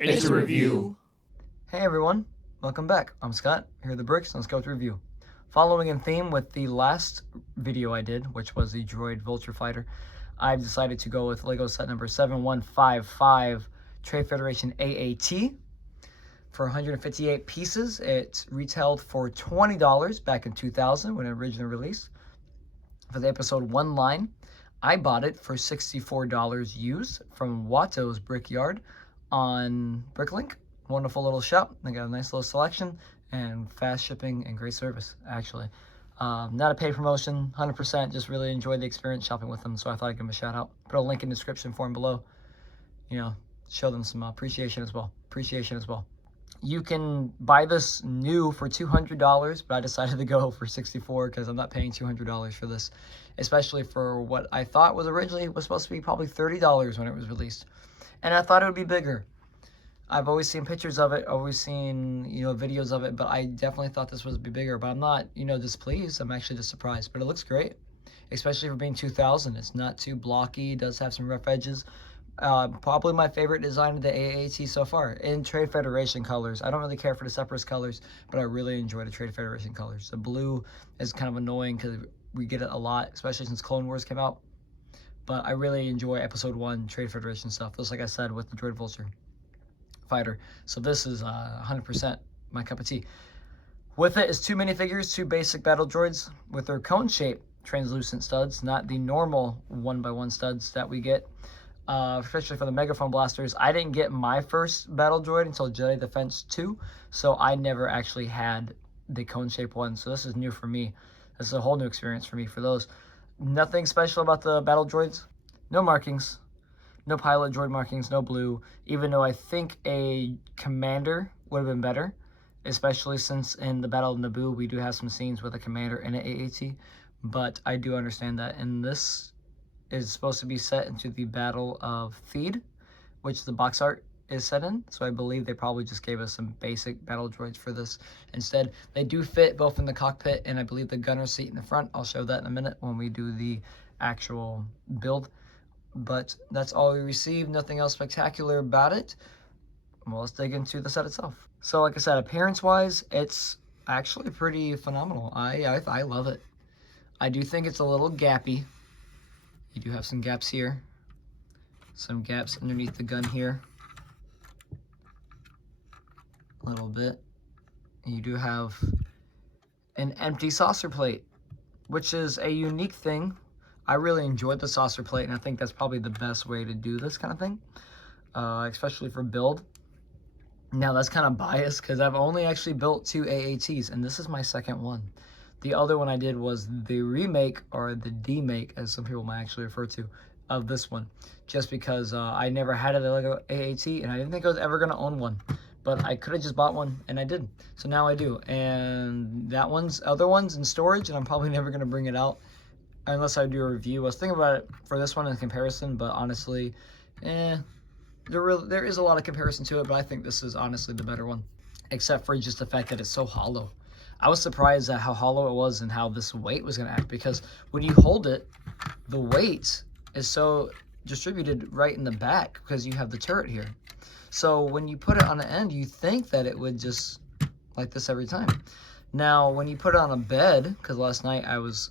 It's a review. Hey everyone, welcome back. I'm Scott, here are the bricks, let's go with the review. Following in theme with the last video I did, which was the Droid Vulture Fighter, I've decided to go with LEGO set number 7155 Trade Federation AAT. For 158 pieces, it retailed for $20 back in 2000 when it originally released. For the episode 1 line, I bought it for $64 used from Watto's Brickyard on Bricklink. Wonderful little shop. They got a nice little selection and fast shipping and great service, actually. Not a paid promotion, 100%. Just really enjoyed the experience shopping with them, so I thought I'd give them a shout out. Put a link in the description for them below. You know, show them some appreciation as well. You can buy this new for $200, but I decided to go for $64 because I'm not paying $200 for this, especially for what I thought was originally was supposed to be probably $30 when it was released. And I thought it would be bigger. I've always seen pictures of it, always seen, videos of it, but I definitely thought this would be bigger. But I'm not, displeased. I'm actually just surprised. But it looks great, especially for being 2000. It's not too blocky. It does have some rough edges. Probably my favorite design of the AAT so far in Trade Federation colors. I don't really care for the Separatist colors, but I really enjoy the Trade Federation colors. The blue is kind of annoying because we get it a lot, especially since Clone Wars came out. But I really enjoy episode 1 Trade Federation stuff, just like I said with the Droid Vulture Fighter. So this is 100% my cup of tea. With it is 2 minifigures, 2 basic battle droids with their cone-shaped translucent studs, not the normal 1x1 studs that we get. Especially for the megaphone blasters. I didn't get my first battle droid until Jedi Defense 2, so I never actually had the cone-shaped one, so this is new for me. This is a whole new experience for me for those. Nothing special about the battle droids. No markings. No pilot droid markings, no blue, even though I think a commander would have been better, especially since in the Battle of Naboo, we do have some scenes with a commander and an AAT, but I do understand that in this is supposed to be set into the Battle of Theed, which the box art is set in. So I believe they probably just gave us some basic battle droids for this instead. They do fit both in the cockpit and I believe the gunner seat in the front. I'll show that in a minute when we do the actual build. But that's all we received. Nothing else spectacular about it. Well, let's dig into the set itself. So like I said, appearance-wise, it's actually pretty phenomenal. I love it. I do think it's a little gappy. You do have some gaps here, some gaps underneath the gun here, a little bit. And you do have an empty saucer plate, which is a unique thing. I really enjoyed the saucer plate, and I think that's probably the best way to do this kind of thing, especially for build. Now, that's kind of biased because I've only actually built 2 AATs, and this is my second one. The other one I did was the remake, or the demake, as some people might actually refer to, of this one. Just because I never had a LEGO AAT, and I didn't think I was ever going to own one. But I could have just bought one, and I did. So now I do. And that other one's in storage, and I'm probably never going to bring it out unless I do a review. I was thinking about it for this one in comparison, but honestly, there is a lot of comparison to it, but I think this is honestly the better one. Except for just the fact that it's so hollow. I was surprised at how hollow it was and how this weight was going to act, because when you hold it, the weight is so distributed right in the back because you have the turret here. So when you put it on the end, you think that it would just like this every time. Now, when you put it on a bed, because last night I was,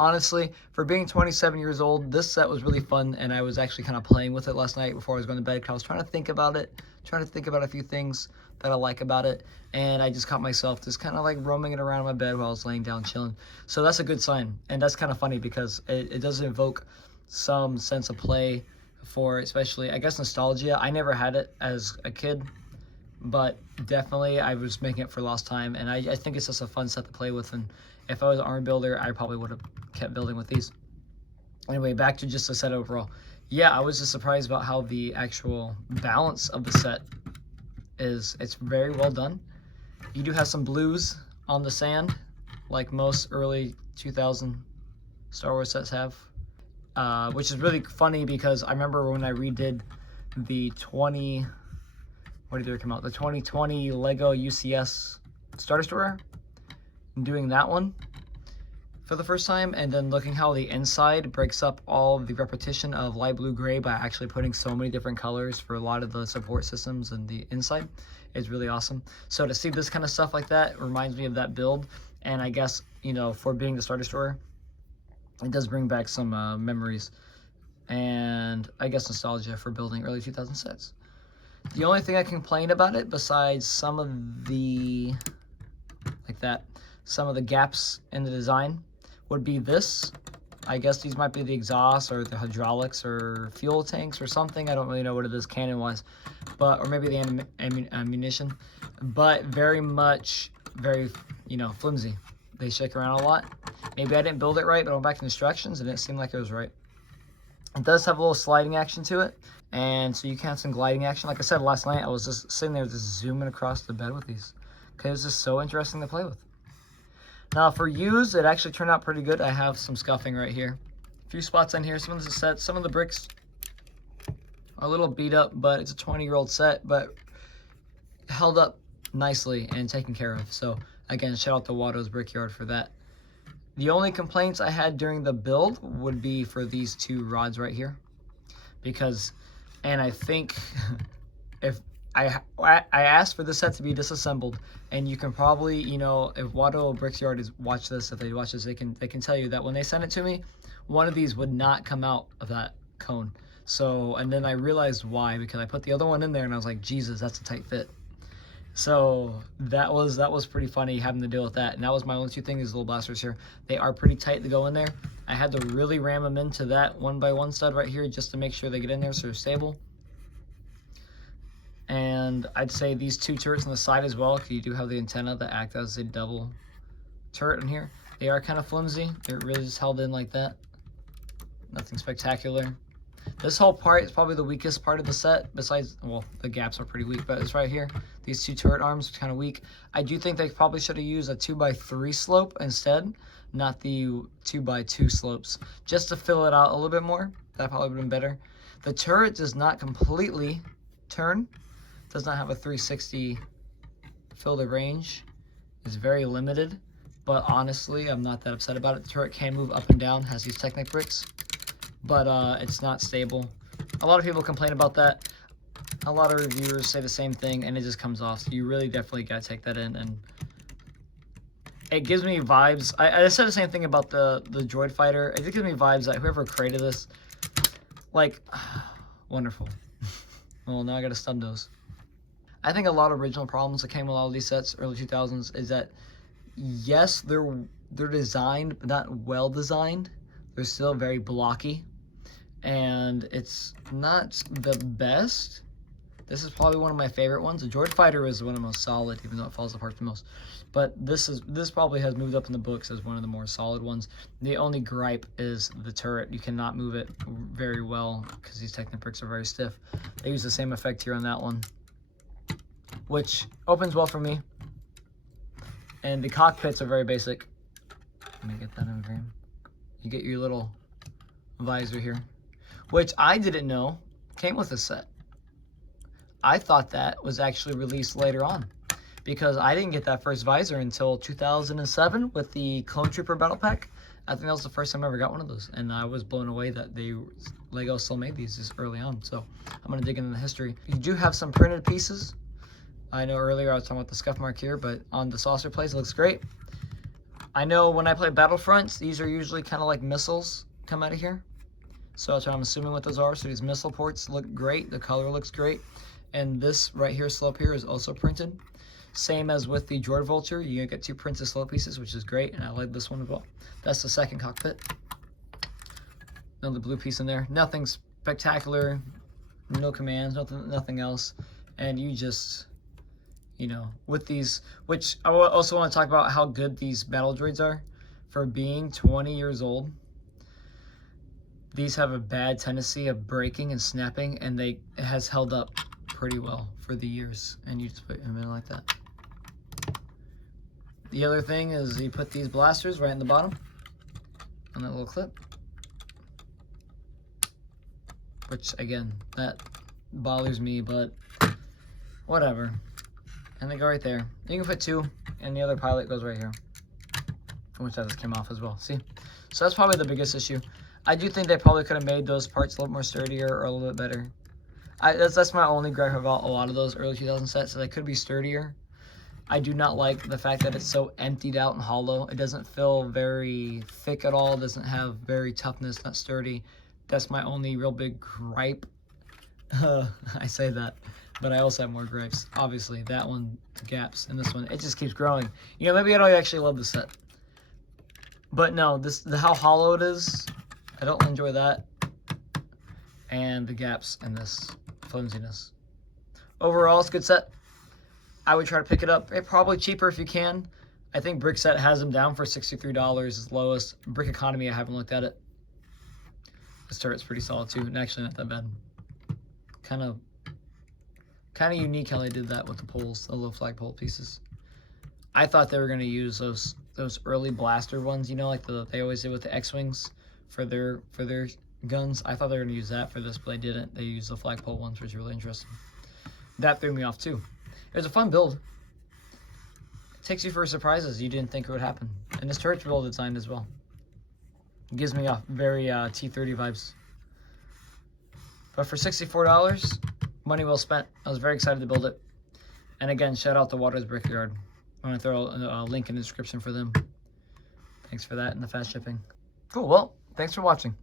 honestly, for being 27 years old, this set was really fun, and I was actually kind of playing with it last night before I was going to bed because I was trying to think about it, trying to think about a few things that I like about it, and I just caught myself just kind of like roaming it around in my bed while I was laying down chilling. So that's a good sign, and that's kind of funny because it does evoke some sense of play for, especially, I guess, nostalgia. I never had it as a kid, but definitely I was making it for lost time, and I think it's just a fun set to play with, and if I was an arm builder, I probably would have kept building with these. Anyway, back to just the set overall. Yeah, I was just surprised about how the actual balance of the set is. It's very well done. You do have some blues on the sand, like most early 2000 Star Wars sets have, which is really funny because I remember when I redid the 2020 Lego UCS Star Destroyer, and doing that one, for the first time, and then looking how the inside breaks up all of the repetition of light blue gray by actually putting so many different colors for a lot of the support systems and the inside is really awesome. So to see this kind of stuff like that reminds me of that build, and I guess, you know, for being the Star Destroyer, it does bring back some memories and I guess nostalgia for building early 2000 sets. The only thing I complain about it, besides some of the, like that, some of the gaps in the design, would be this. I guess these might be the exhaust or the hydraulics or fuel tanks or something. I don't really know what it is cannon-wise, but, or maybe the ammunition, but very, you know, flimsy. They shake around a lot. Maybe I didn't build it right, but I went back to instructions and it seemed like it was right. It does have a little sliding action to it, and so you can have some gliding action. Like I said last night, I was just sitting there just zooming across the bed with these because it's just so interesting to play with. Now for use, it actually turned out pretty good. I have some scuffing right here. A few spots on here. Some of the set, some of the bricks are a little beat up, but it's a 20-year-old set, but held up nicely and taken care of. So again, shout out to Watto's Brickyard for that. The only complaints I had during the build would be for these two rods right here, because, and I think if I asked for the set to be disassembled, and you can probably, you know, if Watto Brickyard is watch this, if they watch this, they can tell you that when they sent it to me, one of these would not come out of that cone. So, and then I realized why, because I put the other one in there and I was like, Jesus, that's a tight fit. So that was pretty funny having to deal with that. And that was my only two things, these little blasters here. They are pretty tight to go in there. I had to really ram them into that 1x1 stud right here just to make sure they get in there so they're stable. And I'd say these two turrets on the side as well, because you do have the antenna that act as a double turret in here. They are kind of flimsy. They're really just held in like that. Nothing spectacular. This whole part is probably the weakest part of the set, besides, well, the gaps are pretty weak, but it's right here. These two turret arms are kind of weak. I do think they probably should have used a 2x3 slope instead, not the 2x2 slopes, just to fill it out a little bit more. That probably would have been better. The turret does not completely turn. Does not have a 360 field of range. It's very limited, but honestly, I'm not that upset about it. The turret can move up and down, has these Technic bricks, but it's not stable. A lot of people complain about that. A lot of reviewers say the same thing, and it just comes off. So you really definitely gotta take that in, and it gives me vibes. I said the same thing about the Droid Fighter. It gives me vibes that whoever created this, like, wonderful. Well, now I gotta stub those. I think a lot of original problems that came with all of these sets, early 2000s, is that yes, they're designed, but not well designed. They're still very blocky, and it's not the best. This is probably one of my favorite ones. The Droid Fighter is one of the most solid, even though it falls apart the most. But this probably has moved up in the books as one of the more solid ones. The only gripe is the turret. You cannot move it very well because these Technic bricks are very stiff. They use the same effect here on that one, which opens well for me. And the cockpits are very basic. Let me get that in frame. You get your little visor here, which I didn't know came with this set. I thought that was actually released later on, because I didn't get that first visor until 2007 with the Clone Trooper Battle Pack. I think that was the first time I ever got one of those, and I was blown away that Lego still made these this early on. So I'm gonna dig into the history. You do have some printed pieces. I know earlier I was talking about the scuff mark here, but on the saucer plates it looks great. I know when I play Battlefronts, these are usually kind of like missiles come out of here. So that's what I'm assuming what those are. So these missile ports look great. The color looks great. And this right here, slope here, is also printed. Same as with the Droid Vulture. You get two printed slope pieces, which is great. And I like this one as well. That's the second cockpit. Another blue piece in there. Nothing spectacular. No commands, nothing else. And you just, you know, with these, which I also want to talk about how good these battle droids are for being 20 years old. These have a bad tendency of breaking and snapping, and it has held up pretty well for the years. And you just put them in like that. The other thing is you put these blasters right in the bottom on that little clip, which again, that bothers me, but whatever. And they go right there. You can put two, and the other pilot goes right here. from which that just came off as well. See? So that's probably the biggest issue. I do think they probably could have made those parts a little more sturdier or a little bit better. That's my only gripe about a lot of those early 2000 sets, so they could be sturdier. I do not like the fact that it's so emptied out and hollow. It doesn't feel very thick at all. It doesn't have very toughness, not sturdy. That's my only real big gripe. I say that, but I also have more gripes. Obviously, that one, the gaps, and this one, it just keeps growing. You know, maybe I don't actually love the set. But no, how hollow it is, I don't enjoy that. And the gaps and this flimsiness. Overall, it's a good set. I would try to pick it up. It's probably cheaper if you can. I think Brickset has them down for $63 is lowest. Brick Economy, I haven't looked at it. This turret's pretty solid too, and actually not that bad. Kind of unique how they did that with the poles, the low flagpole pieces. I thought they were going to use those early blaster ones, you know, like they always did with the X-Wings for their guns. I thought they were going to use that for this, but they didn't. They used the flagpole ones, which was really interesting. That threw me off too. It was a fun build. It takes you for surprises you didn't think it would happen. And this turret's well designed as well. It gives me a very T-30 vibes. But for $64, money well spent. I was very excited to build it. And again, shout out to Watto's Brickyard. I'm going to throw a link in the description for them. Thanks for that and the fast shipping. Cool, well, thanks for watching.